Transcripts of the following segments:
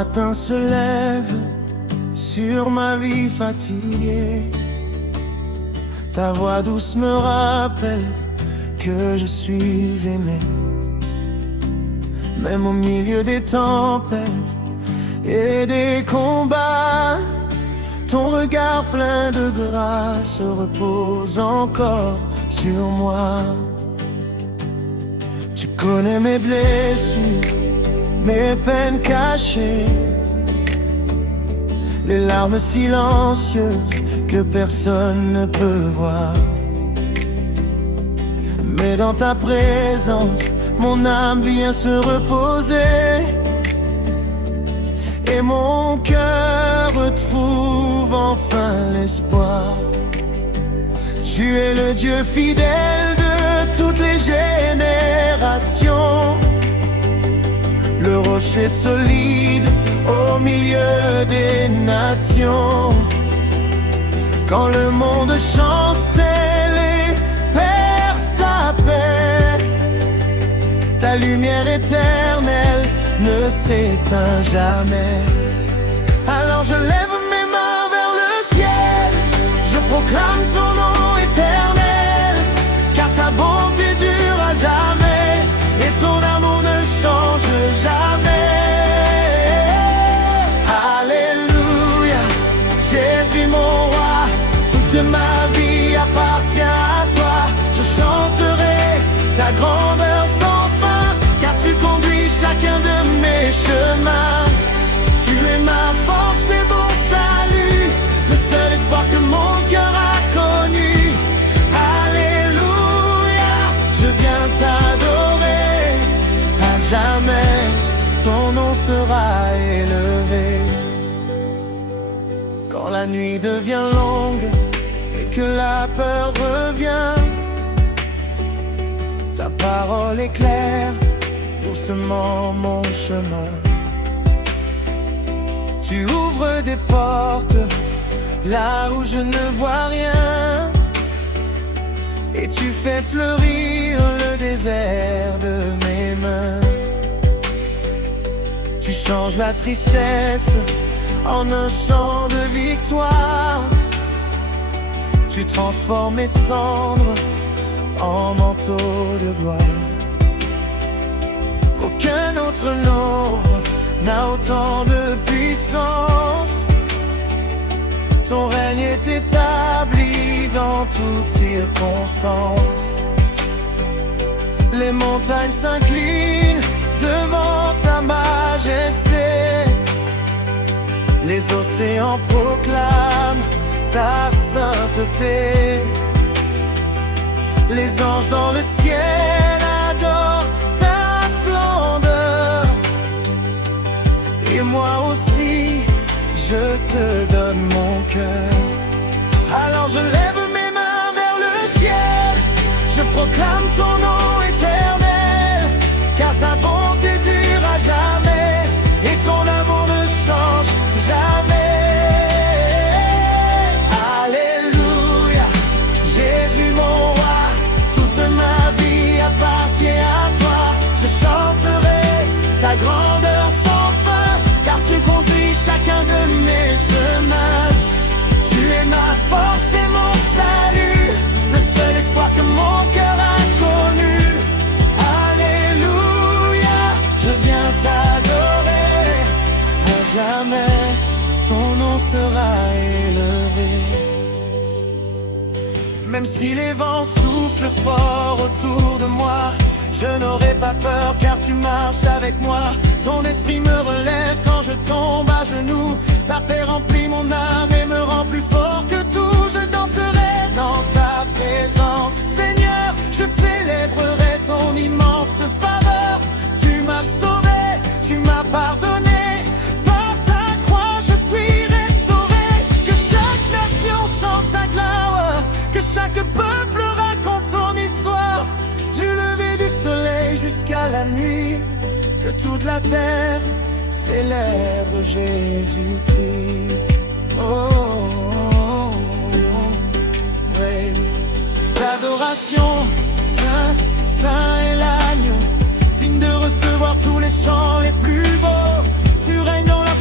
matin se lève sur ma vie fatiguée. Ta voix douce me rappelle que je suis aimé. Même au milieu des tempêtes et des combats, ton regard plein de grâce repose encore sur moi. Tu connais mes blessures, mes peines cachées, les larmes silencieuses que personne ne peut voir. Mais dans ta présence, mon âme vient se reposer et mon cœur retrouve enfin l'espoir. Tu es le Dieu fidèle de toutes les générations, le rocher solide au milieu des nations. Quand le monde chancelle et perd sa paix, ta lumière éternelle ne s'éteint jamais. Alors je lève mes mains vers le ciel, je proclame ton nom éternel, car ta bonté dure à jamais et ton amour ne change jamais. Alléluia, Jésus mon roi, toute ma vie appartient à toi. Je chanterai ta grandeur sans fin, car tu conduis chacun de mes chemins. Tu es ma force et mon salut, le seul espoir que mon cœur a connu. Alléluia, je viens t'adorer, à jamais ton nom sera élevé. Quand la nuit devient longue et que la peur revient, ta parole éclaire doucement mon chemin. Tu ouvres des portes là où je ne vois rien, et tu fais fleurir le désert de mes mains. Tu changes la tristesse en un chant de victoire. Tu transformes mes cendres en manteau de gloire. Aucun autre nom n'a autant de puissance. Ton règne est établi dans toutes circonstances. Les montagnes s'inclinent devant ta majesté, les océans proclament ta sainteté. Les anges dans le ciel adorent ta splendeur, et moi aussi je te donne mon cœur. Alors je lève mes mains vers le ciel, je proclame ton nom éternel, car ta bonté dure à jamais et ton amour ne change jamais. Alléluia, Jésus mon roi, toute ma vie appartient à toi. Je chanterai ta grandeur sans fin, car tu conduis chacun de mes chemins. Tu es ma force et mon salut, le seul espoir que mon cœur a connu. Alléluia, je viens t'adorer, à jamais ton nom sera élevé. Même si les vents soufflent fort autour de moi, je n'aurai pas peur car tu marches avec moi. Ton esprit me relève quand je tombe à genoux. Ta paix remplit mon âme et me rend plus fort que tout. Je danserai dans ta présence, Seigneur, je célébrerai ton immense faveur. Tu m'as sauvé, tu m'as pardonné, par ta croix je suis restauré. Que chaque nation chante ta gloire, que chaque peuple raconte ton histoire, du lever du soleil jusqu'à la nuit, que toute la terre célèbre Jésus-Christ. Oh, oh, oh, ouais. L'adoration, Saint, Saint est l'agneau, digne de recevoir tous les chants les plus beaux. Tu règnes dans la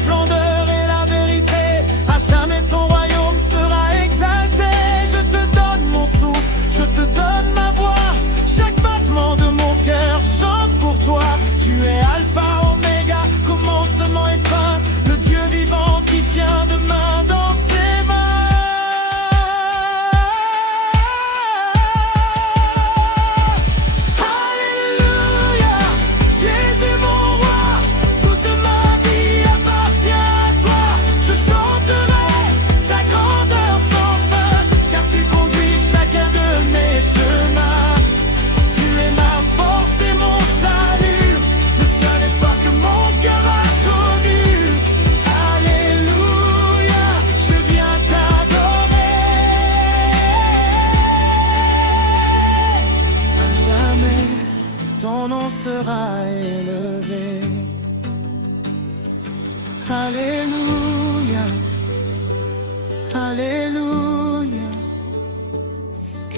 Alléluia,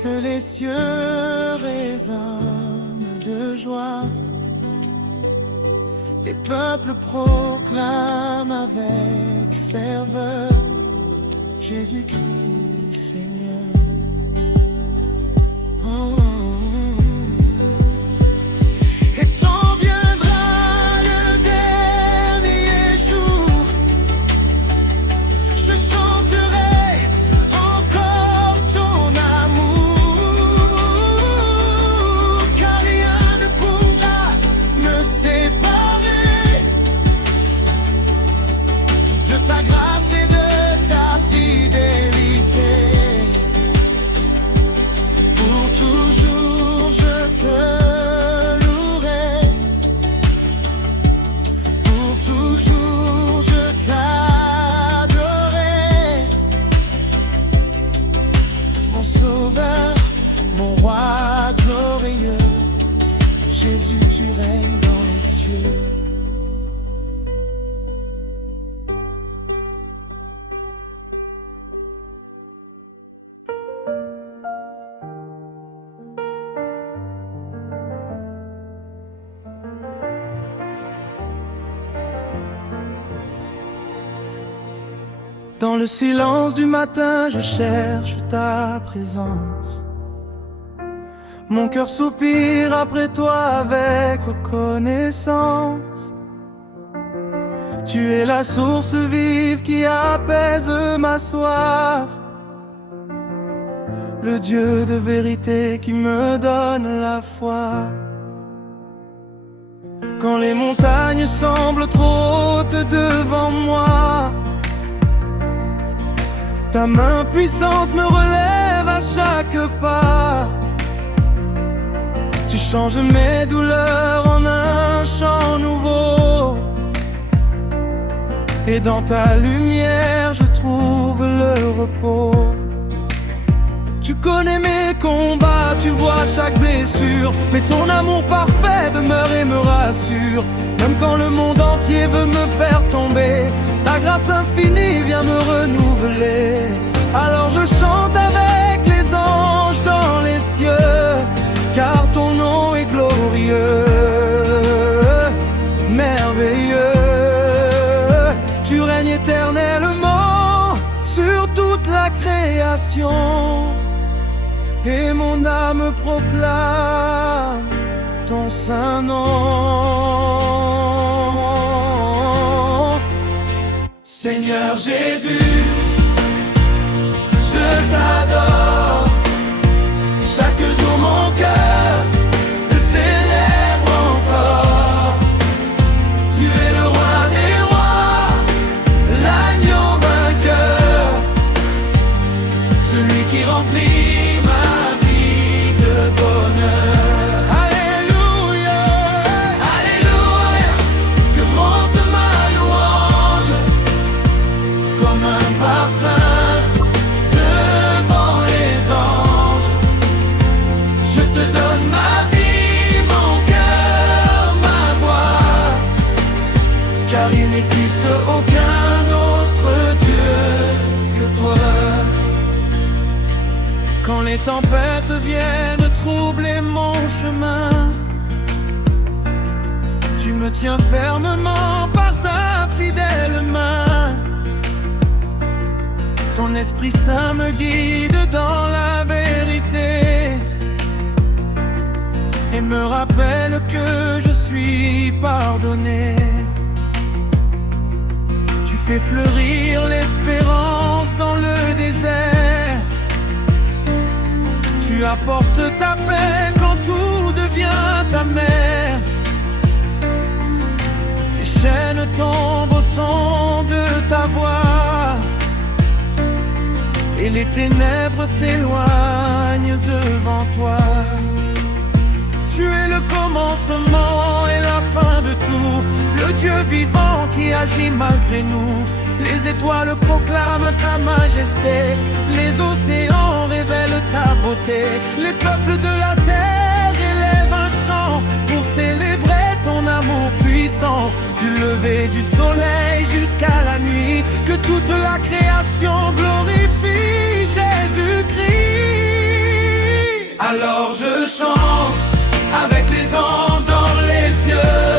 que les cieux résonnent de joie. Les peuples proclament avec ferveur Jésus-Christ Seigneur. Oh. Et quand viendra le dernier jour, je chanterai encore ton amour, car rien ne pourra me séparer de ta grâce et de ta fidélité. Pour toujours je te louerai, pour toujours je t'adorerai. Mon sauveur, mon roi glorieux, Jésus, tu règnes dans les cieux. Dans le silence du matin, je cherche ta présence. Mon cœur soupire après toi avec reconnaissance. Tu es la source vive qui apaise ma soif, le Dieu de vérité qui me donne la foi. Quand les montagnes semblent trop hautes devant moi, ta main puissante me relève à chaque pas. Tu changes mes douleurs en un chant nouveau, et dans ta lumière je trouve le repos. Tu connais mes combats, tu vois chaque blessure, mais ton amour parfait demeure et me rassure. Même quand le monde entier veut me faire tomber, ta grâce infinie vient me renouveler. Alors je chante avec les anges dans les cieux, car ton nom est glorieux, merveilleux. Tu règnes éternellement sur toute la création, et mon âme proclame ton saint nom. Seigneur Jésus, je t'adore. Chaque jour mon cœur te célèbre encore. Tu es le roi des rois, l'agneau vainqueur, celui qui remplit ma vie de bonheur. Alléluia, alléluia, que monte ma louange comme un parfum devant les anges. Je te donne ma vie, mon cœur, ma voix, car il n'existe aucun autre Dieu que toi. Quand les tempêtes viennent troubler mon chemin, tu me tiens fermement par ta fidèle main. Ton Esprit Saint me guide dans la vérité et me rappelle que je suis pardonné. Tu fais fleurir l'espérance dans le désert. Tu apportes ta paix quand tout devient amer. Les chaînes tombent au son de ta voix, et les ténèbres s'éloignent devant toi. Tu es le commencement et la fin de tout, le Dieu vivant qui agit malgré nous. Les étoiles proclament ta majesté, les océans révèlent ta beauté. Les peuples de la terre élèvent un chant pour célébrer ton amour puissant. Du lever du soleil jusqu'à la nuit, que toute la création glorifie Jésus-Christ. Alors je chante avec les anges dans les cieux,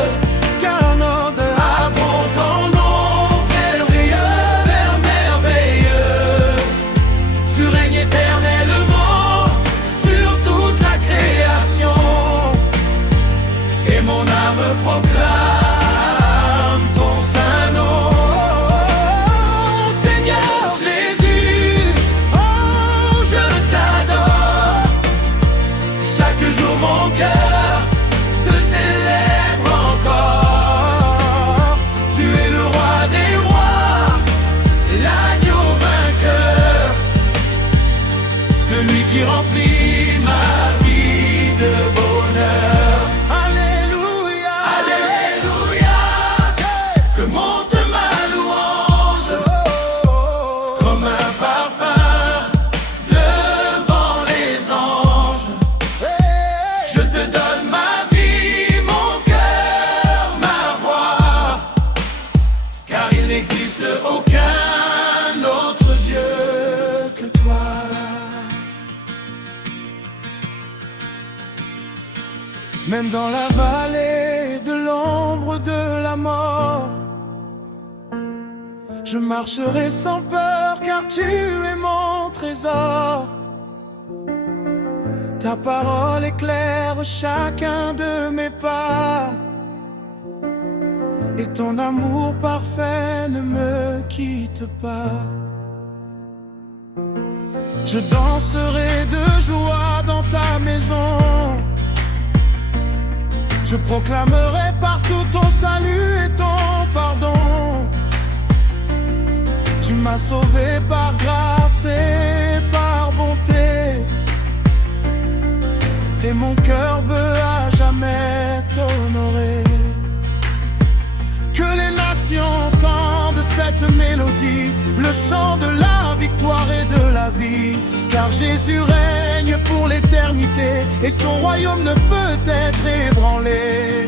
car notre abond ton nom, merveilleux, merveilleux. Tu règnes éternellement sur toute la création, et mon âme proclame ton saint nom. Seigneur Jésus, oh je t'adore. Chaque jour mon cœur te célèbre encore. Tu es le roi des rois, l'agneau vainqueur, celui qui remplit ma vie de bonheur. Alléluia, alléluia, que monte ma louange comme un parfum devant les anges. Je te donne ma vie, mon cœur, ma voix, car il n'existe aucun autre Dieu que toi. Même dans la vallée de l'ombre de la mort, je marcherai sans peur, car tu es mon trésor. Ta parole éclaire chacun de mes pas, et ton amour parfait ne me quitte pas. Je danserai de joie dans ta maison, je proclamerai partout ton salut et ton pardon. Tu m'as sauvé par grâce et par bonté, et mon cœur veut à jamais t'honorer. Que les nations entendent cette mélodie, le chant de la victoire et de la vie, car Jésus règne pour l'éternité, et son royaume ne peut être ébranlé.